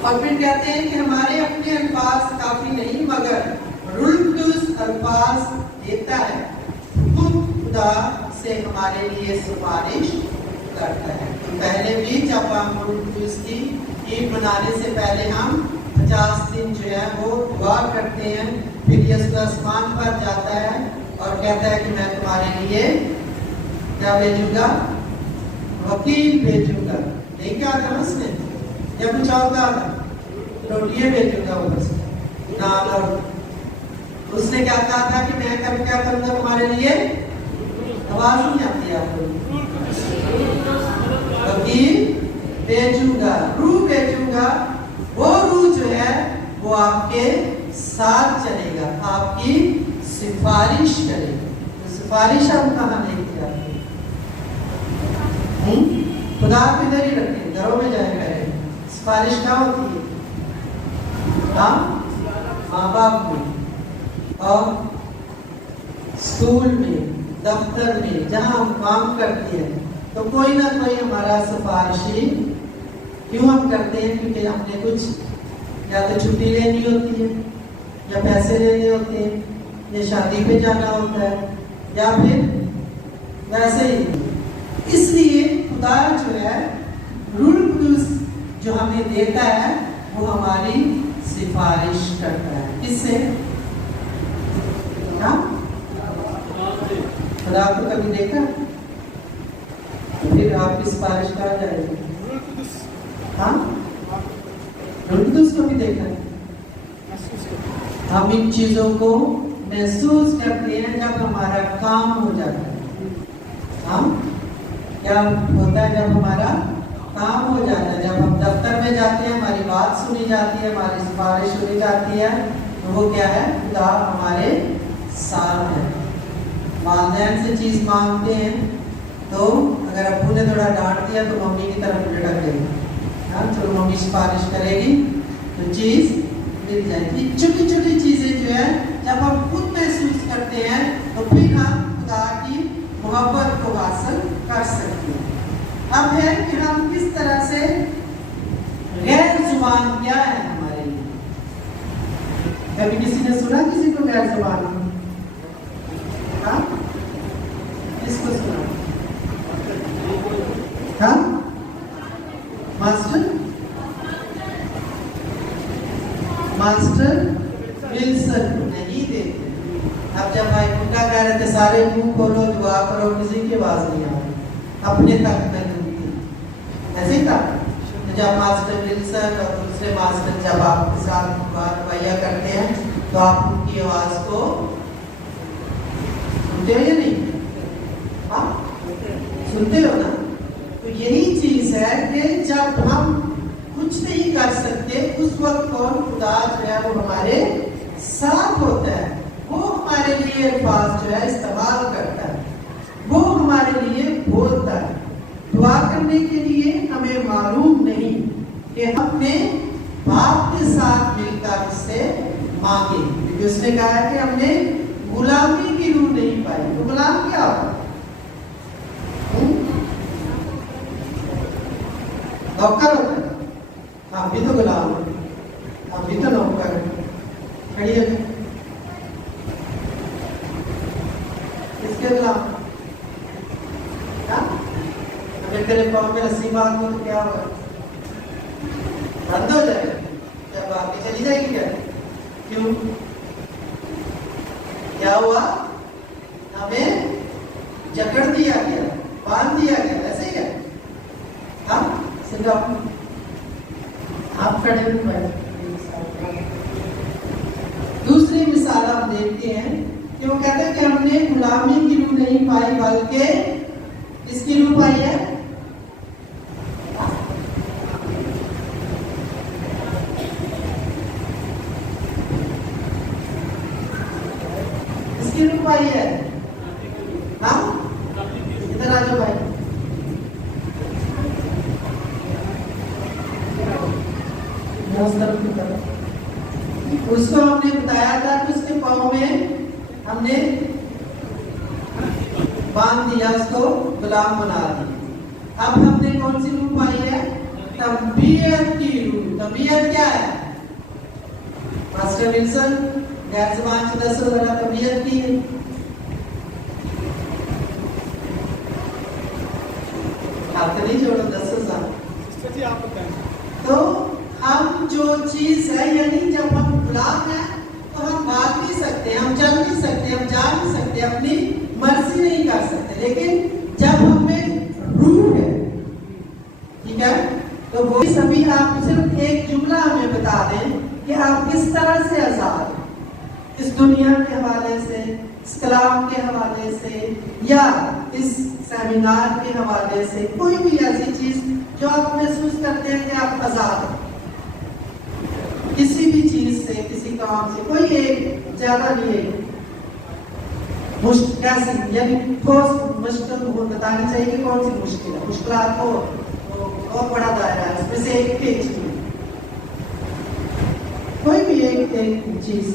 اور پھر کہتے ہیں کہ ہمارے اپنے الفاظ کافی نہیں مگر روح القدس الفاظ دیتا ہے. خود خدا سے ہمارے لیے سفارش کرتا ہے. تو پہلے بھی جب ہم روح القدس کی عید منانے سے پہلے ہم 50 دن جو ہے وہ دعا کرتے ہیں. پھر یسوع آسمان پر جاتا ہے اور کہتا ہے کہ میں تمہارے لیے کیا بھیجوں گا؟ وکیل بھیجوں گا. نہیں کہا تھا اس نے, یا کچھ اور کہا تھا؟ روٹیاں بھیجوں گا ادھر سے نال. اور اس نے کیا کہا تھا کہ میں کیا کروں گا تمہارے لیے؟ آواز نہیں آتی آپ کو. وکیل بھیجوں گا, روح بھیجوں گا. وہ روح جو ہے وہ آپ کے ساتھ چلے گا, آپ کی سفارش کرے گا. سفارش ہم کہاں لے کے آتے ہیں؟ خدا آپ ادھر ہی رکھیں, گھروں میں جائے کریں. سفارش کہاں ہوتی ہے؟ ماں باپ میں اور اسکول میں, دفتر میں, جہاں ہم کام کرتے ہیں. تو کوئی نہ کوئی ہمارا سفارشی کیوں ہم کرتے ہیں؟ کیونکہ ہم نے کچھ یا تو چھٹی لینی ہوتی ہے, یا پیسے لینے ہوتے ہیں, یا شادی پہ جانا ہوتا ہے یا پھر ویسے ہی. اس لیے خدا جو ہے روح القدس جو ہمیں دیتا ہے وہ ہماری سفارش کرتا ہے. کس سے؟ خدا کو کبھی دیکھا؟ پھر آپ کی سفارش کہاں جائے گی؟ ہاں روح القدس کو بھی دیکھا ہے. ہم ان چیزوں کو محسوس کرتے ہیں جب ہمارا کام ہو جاتا ہے. ہم کیا ہوتا ہے جب ہمارا کام ہو جاتا ہے؟ جب ہم دفتر میں جاتے ہیں، ہماری بات سنی جاتی ہے، ہماری سفارش سنی جاتی ہے، تو وہ کیا ہے؟ خدا ہمارے ساتھ ہے. والدین سے چیز مانگتے ہیں تو اگر ابو نے تھوڑا ڈانٹ دیا تو ممی کی طرف لٹک گئی. ہاں چلو ممی سفارش کرے گی تو چیز مل جائے گی. چھوٹی چھوٹی چیزیں جو ہے جب ہم خود محسوس کرتے ہیں تو پھر ہم خدا کی محبت کو حاصل کر سکتے ہیں. اب ہے کہ ہم کس طرح سے غیر زبان کیا ہے ہمارے لیے. کبھی کسی نے سنا کسی کو غیر زبان؟ ہاں کس کو سنا؟ ہاں ماسٹر ولسن نہیں دیتے. اب جب بھائی کنڈا کہہ رہے تھے سارے منہ کھولو دعا کرو، کسی کی آواز نہیں آ رہی، اپنے تک میں دھوتی. ایسے ہی تھا. جب ماسٹر ولسن اور دوسرے ماسٹر جب آپ کے ساتھ بات رویہ کرتے ہیں تو آپ ان کی آواز کو سنتے ہو یا نہیں؟ ہاں سنتے ہو نا. تو یہی چیز ہے کہ جب ہم کچھ نہیں کر سکتے اس وقت کون؟ خدا جو ہے وہ ہمارے ساتھ ہوتا ہے. وہ ہمارے لیے الفاظ جو ہے استعمال کرتا ہے، وہ ہمارے لیے بولتا ہے. دعا کرنے کے لیے ہمیں معلوم نہیں کہ ہم اپنے باپ کے ساتھ مل کر اس سے مانگے، کیونکہ اس نے کہا ہے کہ ہم نے غلامی کی روح نہیں پائی. تو غلام کیا ہوتا ہے؟ نوکر ہوتا ہے. ہم بھی تو غلام ہیں، ہم بھی تو نوکر ہیں. کھڑی ہے کس کے غلام؟ ہمیں تیرے پاؤں میں رسی باندھ دو تو کیا ہوگا؟ بند ہو جائے گا. جب آگے چلی جائے گی کیا؟ کیوں؟ کیا ہوا؟ ہمیں جکڑ دیا گیا، باندھ دیا گیا. ایسے ہی ہے. ہاں سنگا آپ کھڑے ہوئے. دوسری مثال آپ دیکھتے ہیں کہ وہ کہتے ہیں کہ ہم نے غلامی کی روح نہیں پائی بلکہ اس کی روح پائی ہے. اس کی روح پائی ہے. ہاں ادھر آ جاؤ بھائی. اس کو ہم نے بتایا تھا کہ اس کے پاؤں میں ہم نے باندھ دیا، اس کو غلام بنا دیا. اب ہم نے کون سی روح پائی ہے؟ تربیت کی روح. تربیت کیا ہے؟ ماسٹر ولسن غیر زبان سے 10 ذرا تربیت کی ہے. آپ نہیں چھوڑو 10,000. تو ہم جو چیز ہے یعنی جب ہم غلام ہیں تو ہم بھاگ نہیں سکتے، ہم چل نہیں سکتے، ہم جا نہیں سکتے، اپنی مرضی نہیں کر سکتے. لیکن جب ہم میں روح ہے، ٹھیک ہے، تو وہ سبھی آپ صرف ایک جملہ ہمیں بتا دیں کہ آپ کس طرح سے آزاد ہیں اس دنیا کے حوالے سے، اس کلام کے حوالے سے یا اس سیمینار کے حوالے سے. کوئی بھی ایسی چیز جو آپ محسوس کرتے ہیں کہ آپ آزاد ہیں کسی بھی چیز سے، کسی کام سے. کوئی ایک زیادہ نہیں ہے کیسی یعنی ٹھوس مشکل بتانی چاہیے کہ کون سی مشکل ہے. مشکلات کو بہت بڑا دائرہ ہے، اس میں سے ایک چیز کوئی بھی ایک چیز.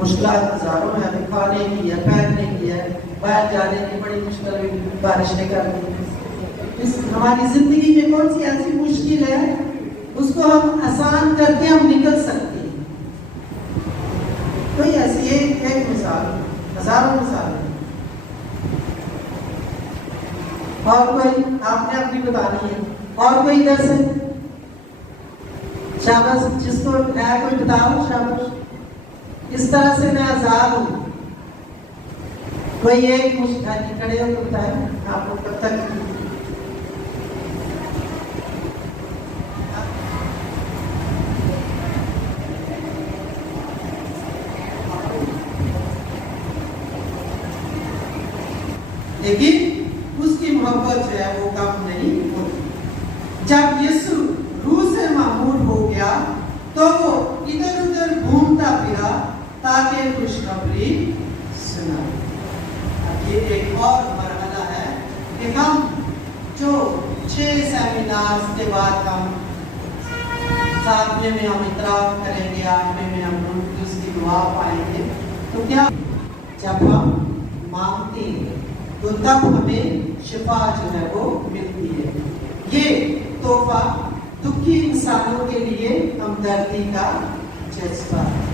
مشکلات ہزاروں ہیں، ابھی کھانے کی ہے، پہننے کی ہے، باہر جانے کی بڑی مشکل ہوئی، بارش نہیں کرتی. ہماری زندگی میں کون سی ایسی مشکل ہے اس کو ہم آسان کر کے ہم نکل سکتے ہیں. کوئی ایسی एक मिसाल, हजारों मिसालें। और कोई आपने अपनी बतानी है? और कोई इधर से? शाबाश, जिसको है कोई बताओ, शाबाश। इस तरह से मैं आजाद हूँ। कोई एक खड़े हो तो बताए आप लोग कब तक। लेकिन उसकी मोहब्बत जो है वो कम नहीं होती। जब यीशु रूह से मामूर हो गया तो वो इधर उधर घूमता फिरा ताकि खुशखबरी सुनाए। ये एक और मरहला है कि हम जो 6 सेमिनार्स के बाद हम 7वें में हम इतराफ करेंगे, 8वें में हम उसकी दुआ पाएंगे, तो क्या जब हम मांगते हैं तो तब हमें शिफा जो है वो मिलती है। ये तोहफा दुखी इंसानों के लिए हमदर्दी का जज्बा है।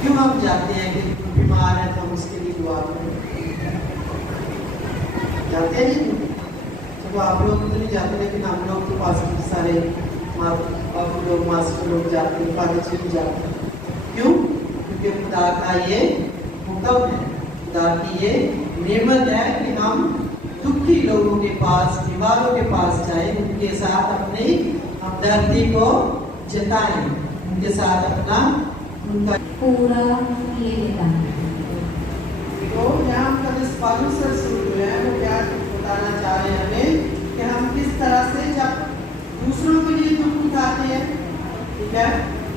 क्यों हम जाते हैं कि बीमार है तो हम उसके लिए दुआ करें? जाते हैं तो आप लोग तो नहीं जाते, लेकिन हम लोग के पास बहुत सारे लोग मास्टर लोग जाते हैं, फादर जी जाते हैं। क्यों? क्योंकि खुदा का ये हुक्म है, खुदा की ये नेमत है कि हम दुखी लोगों के पास, बीमारों के पास जाएं, उनके साथ अपनी हमदर्दी को जताएं, उनके साथ अपना उनका पूरा किए देता है। तो यहाँ पर इस पौलुस रसूल जो है वो क्या बताना चाह रहे हैं हमें कि हम किस तरह से जब दूसरों के लिए दुख उठाते हैं, ठीक है,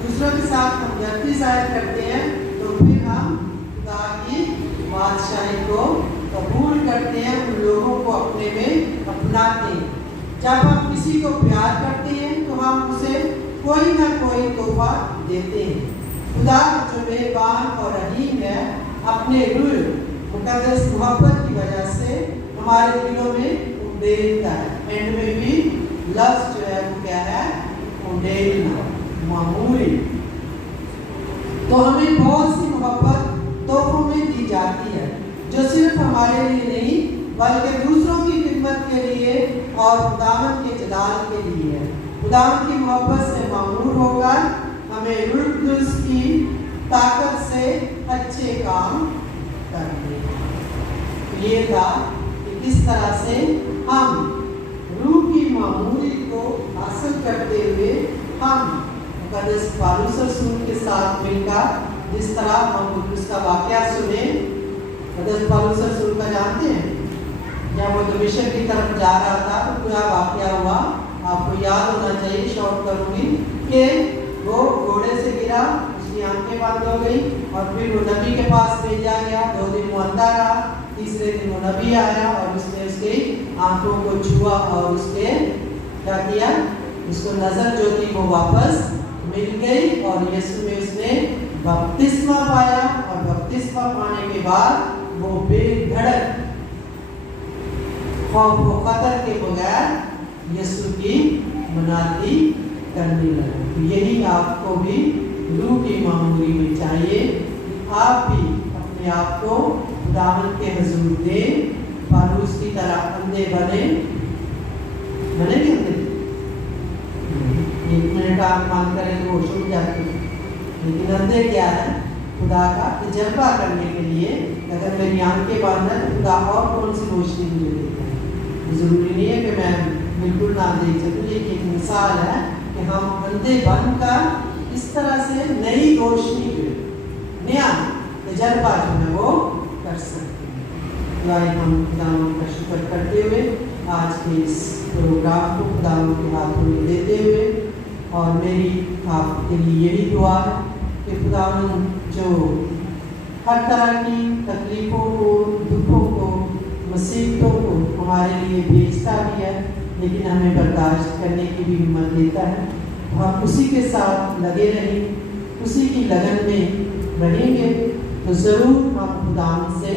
दूसरों के साथ हमदर्दी जाहिर करते हैं, तो फिर हम खुदा की बादशाही को कबूल करते हैं, उन लोगों को अपने में अपनाते हैं। जब हम किसी को प्यार करते हैं तो हम उसे कोई ना कोई तोहफा देते हैं। खुदा जो मेहरबान और रहीम है, अपने रूह मुकद्दस मोहब्बत की वजह से हमारे दिलों में उंडेलता है। एंड में भी लफ्ज़ जो है वो क्या है? उंडेलना, मामूली। तो हमें बहुत सी मोहब्बत तोहफों में दी जाती है, जो सिर्फ हमारे लिए नहीं बल्कि दूसरों की खिदमत के लिए और खुदावंद के जलाल के लिए है। खुदावंद की मोहब्बत से मामूर होकर हमें रूह कुद्दुस की ताकत से अच्छे काम करने। ये था कि किस तरह से हम रूह की मामूली को हासिल करते हुए हम मुकद्दस पौलुस रसूल के साथ मिलकर जिस तरह हम उसका वाकया सुने, मुकद्दस पौलुस रसूल का जानते हैं, जब वो दमिश्क की तरफ जा रहा था तो क्या वाकया हुआ आपको याद होना चाहिए, शॉर्ट करूंगी, कि वो घोड़े से गिरा, उसकी आंखें बंद हो गई और फिर वो नबी के पास भेजा गया। 2 दिन वो अंधा रहा, तीसरे दिन वो नबी आया और उसने उसकी आंखों को छुआ और उसके क्या किया, उसको नजर जो थी वो वापस मिल गई और यीशु में उसने बपतिस्मा पाया और बपतिस्मा पाने के बाद वो बेधड़क खौफ व खतर के बगैर यीशु की मनाती करने लगे। तो यही आपको भी रूह की मामूली में चाहिए। आप भी अपने आप को खुदावंद के हुजूर दें, पौलुस की तरह अंधे बनेंगे अंधे? 1 मिनट आप मान करें तो वो छूट जाते हैं, लेकिन अंधे क्या है? खुदा का तजर्बा करने के लिए अगर मेरी आंखें बंद है तो खुदा और कौन सी रोशनी मुझे देता है। जरूरी नहीं है कि मैं बिल्कुल ना देख सकूं, ये एक मिसाल है कि हम अंधे बनकर इस तरह से नई रोशनी नया तजर्बा जो है वो कर सकते हैं। हम खुदावंद का शुक्र करते हुए आज के इस प्रोग्राम को खुदावंद के हाथों में देते हुए, और मेरी आपके लिए यही दुआ है कि खुदावंद जो हर तरह की तकलीफ़ों को, दुखों को, मुसीबतों को हमारे लिए भेजता भी है, लेकिन हमें बर्दाश्त करने की भी हिम्मत देता है। हम उसी के साथ लगे रहें, उसी की लगन में रहेंगे तो ज़रूर हम खुदावंद से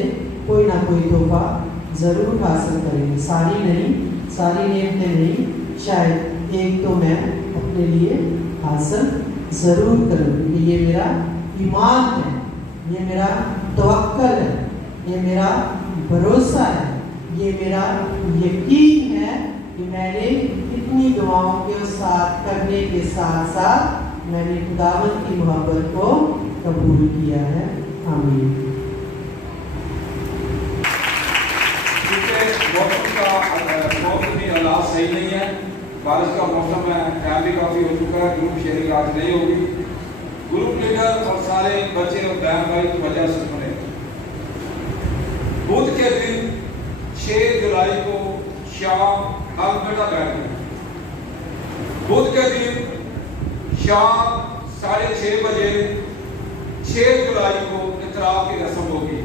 कोई ना कोई तोहफा ज़रूर हासिल करेंगे। सारी नहीं, सारी नेमतें नहीं, शायद एक तो मैं अपने लिए हासिल ज़रूर करूँगी। ये मेरा ईमान है ये मेरा तवक्कल है, ये मेरा भरोसा है, ये मेरा यकीन है कि मैंने इतनी दुआओं के साथ करने के साथ साथ मैंने खुदावंद की मोहब्बत को कबूल किया है। आमीन। मौसम का मौसम भी हालात सही नहीं है, बारिश का मौसम है, टाइम भी काफ़ी हो चुका है, ग्रुप शेयरिंग आज नहीं होगी। ग्रुप लीडर और सारे बच्चे और बहन भाई की वजह से सुने। बुध के दिन 6 जुलाई को शाम अलबेड़ा बैठ गए। बुध के दिन शाम 6:30 बजे 6 जुलाई को इतराफ़ की रस्म होगी।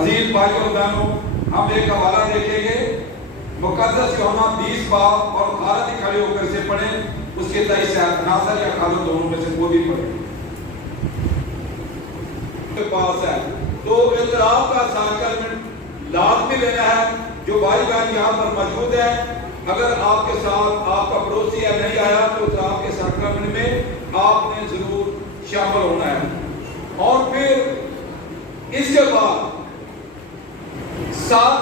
अजीज भाइयों और बहनों, हम एक हवाला देखेंगे, मुकद्दस यूहन्ना 20 बाब और भारत खड़े होकर से पढ़े, उसके तय से नासर या खालिद दोनों में से कोई भी पढ़े के पास है। तो इतराफ़ का साक्रामेंट लाज़मी लेना है। जो भाई बहन यहाँ पर मौजूद है, अगर आपके साथ आपका पड़ोसी या नहीं आया तो इतराफ़ के साक्रामेंट में आपने जरूर शामिल होना है। और फिर इसके बाद 7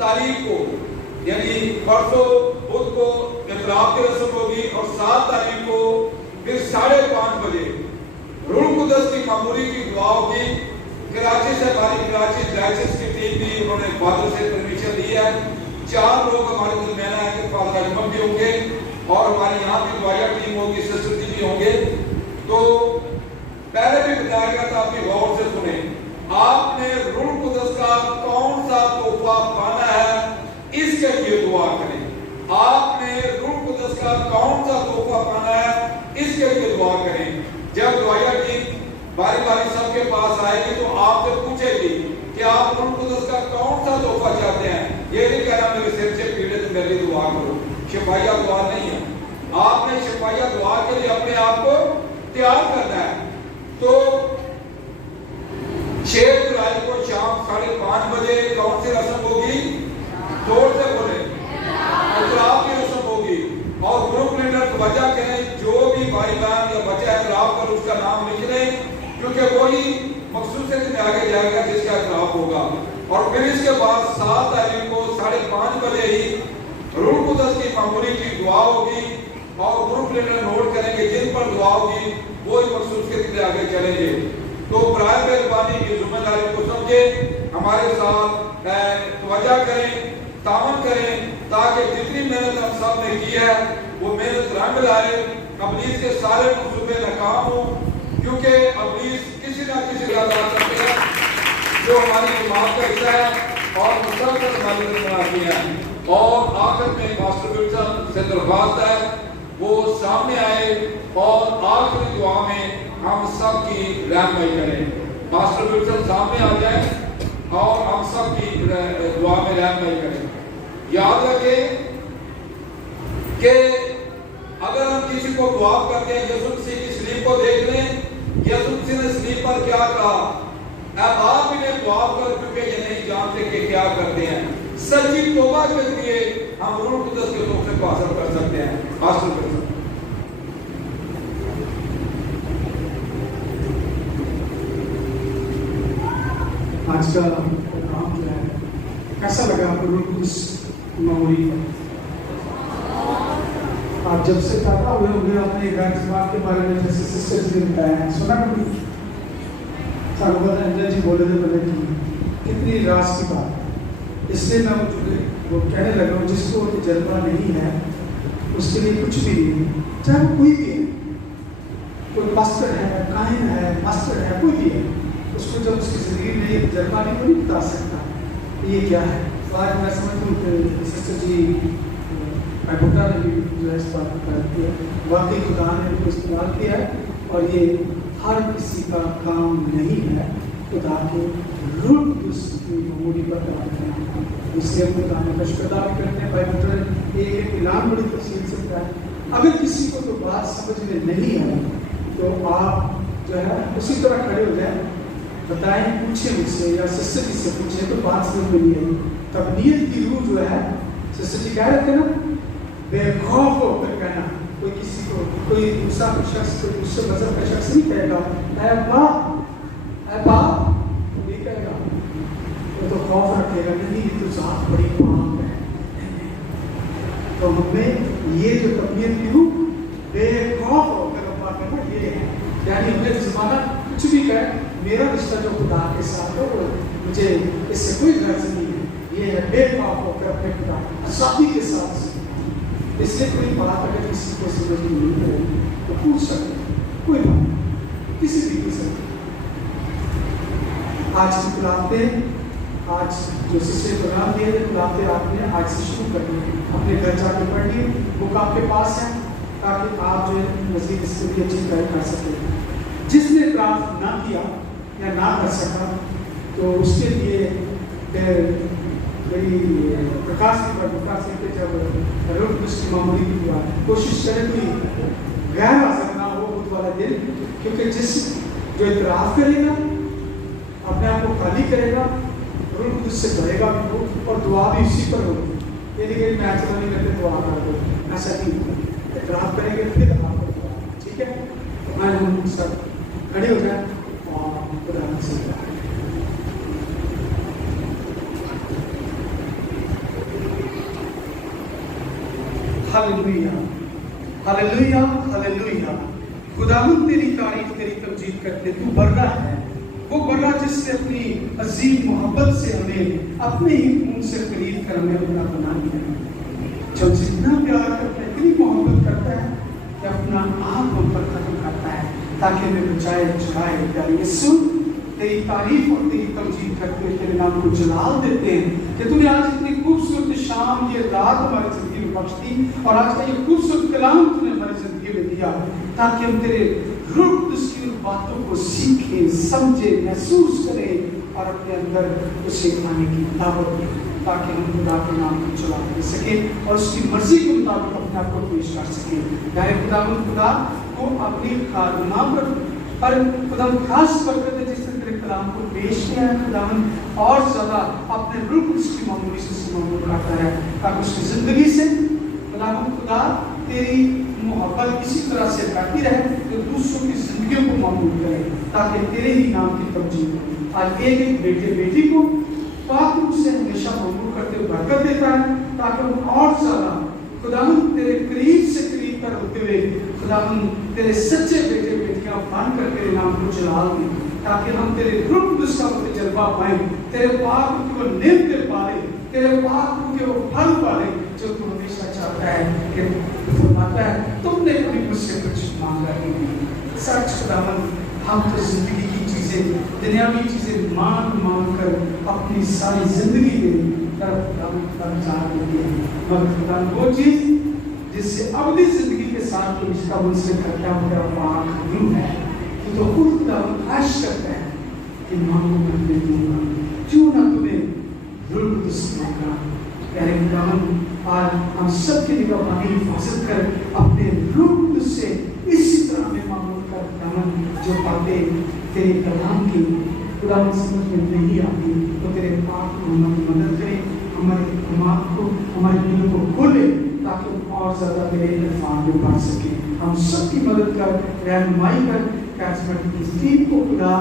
तारीख को यानी परसों बुध को इतराफ़ की रस्म होगी और 7 तारीख को फिर 5:30 बजे रूह कुदस की मामूली की दुआ होगी। कराची से हमारी कराची डायसिस की टीम भी उन्होंने फादर से परमिशन ली है। 4 लोग हमारे दरमियान है कि फादर अजमल भी होंगे और हमारी यहाँ भी दुआया टीम होगी, सिस्टर जी भी होंगे। तो पहले भी बताया गया था, आप गौर से सुने, आपने रूह कुदस का कौन सा तोहफा पाना है इसके लिए दुआ करें। आपने रूह कुदस का कौन सा तोहफा पाना है इसके लिए दुआ करें। जब दुआया टीम बारी बारी सबके पास आएगी तो आपसे पूछेगी कि आप रूह कुदस का कौन सा तोहफा चाहते हैं। ये नहीं कहना मेरे सिर से पीड़ित मेरी दुआ करो, शिफाइया दुआ नहीं है। आपने शिफाइया दुआ के लिए अपने आप को तैयार करना है। तो 6 जुलाई को शाम 5:30 बजे कौन सी रस्म होगी? जोर से बोले, इतराफ़ की रस्म होगी। और ग्रुप लीडर की वजह कहें, जो भी भाई बहन या बच्चा इतराफ़ कर उसका नाम लिख लें, क्योंकि वही मखसूसियत में आगे जाएगा जिसका इतराफ़ होगा। और फिर इसके बाद 7 तारीख को 5:30 बजे ही रूह कुदस की मामूली की दुआ होगी और ग्रुप लीडर नोट करेंगे जिन पर दुआ होगी वो ही मखसूसियत में आगे चलेंगे। तो बराए मेहरबानी की जिम्मेदारी को समझे, हमारे साथ तवज्जो करें, तावन करें, ताकि जितनी मेहनत हम सब ने की है वो मेहनत रंग लाए, अबलीस के सारे मंसूबे नाकाम हो, क्योंकि अबलीस किसी न किसी का सकते हैं जो हमारी जमात का हिस्सा है और मुसलसल हमारी बनाती है। और आखिर में मास्टर विल्सन से दरख्वास्त है वो सामने आए और आखिरी दुआ में हम सब की रहनुमाई करें। मास्टर विल्सन सामने आ जाए और हम सब की दुआ में रहनुमाई करें। याद रखें कि अगर हम किसी को दुआ करते हैं, यीशु मसीह की स्लीप को देख लें, यीशु मसीह ने स्लीप पर क्या कहा, अब आप इन्हें दुआ कर, क्योंकि ये नहीं जानते कि क्या करते हैं। सच्ची तौबा के लिए हम रूह कुदस के तोहफे को हासिल कर सकते हैं, हासिल कर सकते हैं। आज का प्रोग्राम जो है कैसा लगा आपको? रूह कुदस मामूली आप जब से पैदा हुए होंगे अपने बात के बारे में, जैसे सिस्टर्स ने बताया, सुना कभी सागवान जी बोले थे पहले कि कितनी रास की बात। इसलिए मैं वो कहने लगा हूँ, जिसको तजर्बा नहीं है उसके लिए कुछ भी नहीं, चाहे कोई भी है, कोई पास्टर है, काहिन है, मास्टर है, कोई भी है, उसको जब उसकी जिंदगी में ये तजर्बा नहीं, वो नहीं बता सकता ये क्या है। तो आज मैं समझता हूँ कि सिस्टर जी महबूबा ने भी जो है इस बात को कर दिया, वाकई खुदा ने उनको इस्तेमाल किया है और ये हर किसी का काम नहीं है खुदा के रूह की मामूली पर करना। इसलिए खुदा ने शुक्रिया भी करते हैं। भाई एक इलाम बड़ी तफसील से होता है। अगर किसी को तो बात समझ में नहीं आई तो आप जो है उसी तरह खड़े हो जाए, बताएं, पूछें मुझसे या सिस्टर जी से पूछें तो बात समझ में नहीं आई। तबनीयत की रूह जो है, सिस्टर जी कह रहे थे ना, बेखौफ होकर कहना कोई किसी को, कोई दूसरा शख्स, कोई दूसरे मजहब का शख्स नहीं कहेगा ऐ बाप नहीं कहेगा, वो तो खौफ रखेगा, नहीं ये तो जात बड़ी पाक है। तो हमें ये जो तबीयत की रूह बेखौफ होकर अल्लाह कहना ये है, यानी हमें ज़माना कुछ भी कहे, मेरा रिश्ता जो खुदा के साथ है वो मुझे इससे कोई गर्ज नहीं है, ये है बेखौफ होकर अपने खुदा आज़ादी के साथ। इसलिए कोई बात अगर किसी को समझ में नहीं है तो पूछ सकते, कोई बात किसी भी पूछ सकते। आज की कुलातें, आज जो सिस्टर प्रोग्राम दिए थे कुलातें आपने आज से शुरू कर दी, अपने घर जाके पढ़ ली, बुक आपके पास है ताकि आप जो है मज़ीद इसके लिए अच्छी तरह कर सकें। जिसने प्राप्त ना किया या ना कर सका तो उसके लिए मेरी प्रकाश की बता सकते, जब रोज उसकी मामूली की हुआ कोशिश करें कोई गैर हाजिर ना हो खुद वाला दिन, क्योंकि जिस जो इतराफ़ करेगा अपने आप को खाली करेगा रूह खुद से भरेगा भी हो और दुआ भी उसी पर होगी। ये नहीं मैं ऐसा नहीं करते दुआ कर दो, ऐसा नहीं होगा, इतराफ़ करेंगे फिर आपको दुआ, ठीक है। तो मैं हम सब खड़े हो जाए और खुदा से हालेलुया हालेलुया हालेलुया। खुदावंद तेरी तारीफ तेरी तमजीद करते, तू बर्रा है, वो बर्रा जिसने अपनी अजीम मोहब्बत से हमें अपने ही खून से खरीद कर हमें अपना बना दिया। जब जितना प्यार करता है, इतनी मोहब्बत करता है कि अपना आप हम पर खत्म करता है ताकि हमें बचाए चुराए। प्यारे यीशु तेरी तारीफ और तेरी तमजीद करते हुए तेरे नाम को जलाल देते हैं कि तूने आज इतनी खूबसूरत शाम, ये रात हमारी जिंदगी में बख्श दी और आज का ये खूबसूरत कलाम तूने हमारी जिंदगी में दिया ताकि हम तेरे रूह की बातों को सीखें, समझें, महसूस करें और अपने अंदर उसे खाने की दावत दें ताकि हम खुदा के नाम को चला दे सके और उसकी मर्जी के मुताबिक अपने आप को पेश कर सके। यानी खुदा को अपनी कारनामा पर खुदा खास कर करते जिस तेरे कलाम को पेश किया है, खुदावन और ज़्यादा अपने रूह उसकी मामूली से मामूल करता है ताकि उसकी ज़िंदगी से खुदा तेरी मोहब्बत इसी तरह से बढ़ती रहे कि दूसरों की जिंदगियों को मामूल करे ताकि तेरे ही नाम की तवजीह हो। आज एक एक बेटे बेटी को पाक रूप से हमेशा मामूल करते हुए बरकत देता है ताकि हम और ज़्यादा खुदावन तेरे करीब से करीब पर होते हुए खुदावन तेरे सच्चे बेटे बेटियां बन कर तेरे नाम को जलाल दें ताकि हम तेरे रूह का तजर्बा पाएं, तेरे पाक को नेमते पाले, तेरे पाक के वो फल पाले जो तू हमेशा चाहता है कि फरमाता है तुमने कभी मुझसे कुछ मांगा ही नहीं। सच खुदावन हम तो जिंदगी की चीजें, दुनियावी चीजें मांग कर अपनी सारी जिंदगी में तरफ हम जा देते हैं, मगर खुदा वो चीज जिससे अवधि जिंदगी के साथ तो इसका मुझसे करता हुआ पाक रूह है तो खुद खुदा आश करता है कि मांगो मैं दे दूंगा, क्यों ना तुम्हें रूह मांगा। प्यारे खुदावन आज हम सब की निगरानी हिफाजत कर अपने रूह से इसी तरह में मामूल कर खुदावन जो बातें तेरे कलाम की खुदावन समझ में नहीं आती तो तेरे पाक को हमारी मदद करें, हमारे दिमाग को हमारे दिलों को खोले ताकि हम और ज़्यादा तेरे इरफान में बढ़ सके। हम सबकी मदद कर, रहनुमाई कर, कैरिस्मेटिक की टीम को खुदा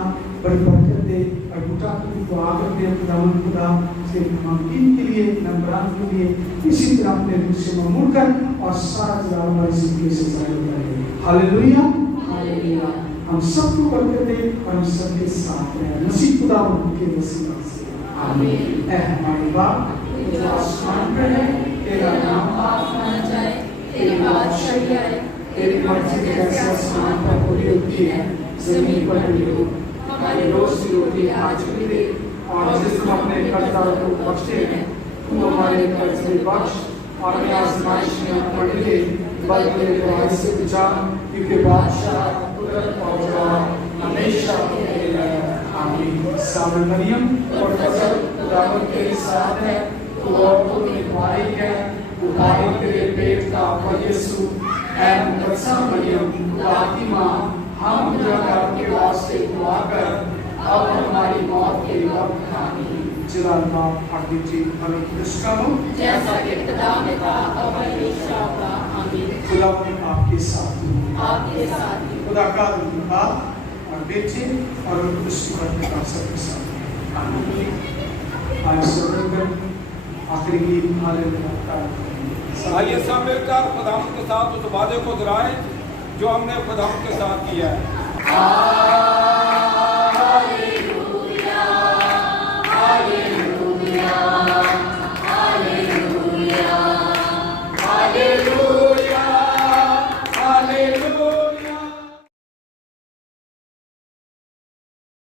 बड़ी बरकत दे और बुटा की दुआ करते हैं खुदा से मुमकिन के लिए, नंबरान के लिए इसी तरह अपने रूह से मामूल कर और सारा जलाल हमारी जिंदगी से जाहिर करे। Hallelujah hallelujah. हम सबको बरकत दे और हम सबके साथ रहे नसीब खुदा के वसीला से आमीन। ऐ हमारे बाप जो आसमान पर है, तेरा नाम पाक माना जाए, तेरी बादशाही आए, तेरी मर्जी जैसे आसमान पर पूरी होती है जमीन पर भी हो। हमारी रोज की रोटी आज भी दे और जिस तुम अपने कर्जदारों को बख्शते हैं तुम हमारे कर्ज में बख्श और हमें आजमाइश में न पड़ने दे बल्कि बुराई से बचा, क्योंकि बादशाह कुदरत और जलाल हमेशा तेरे हैं। आमीन। सावे मरियम और फजल खुदावंद तेरे साथ है, तू औरतों में मुबारक है, मुबारक तेरे पेट का फल यीशु। ऐ मुकद्दसा मरियम खुदा की माँ, हम गुनहगारों के वास्ते दुआ कर अब हमारी मौत के वक्त आमीन। जलाल बाप आगे जी हमें खुशखबरी जैसा कि खुदा ने कहा अब हमेशा होगा। आमीन। खुदावंद आपके साथ हो। आपके साथ ही खुदा का बाप और बेटे और उनकी का सबके साथ आमिन। आज सर्वंगन आखिरी गीत हालेलुया। आइए सब मिलकर खुदावंद के साथ उस वादे को दोहराएं जो हमने खुदावंद के साथ किया है।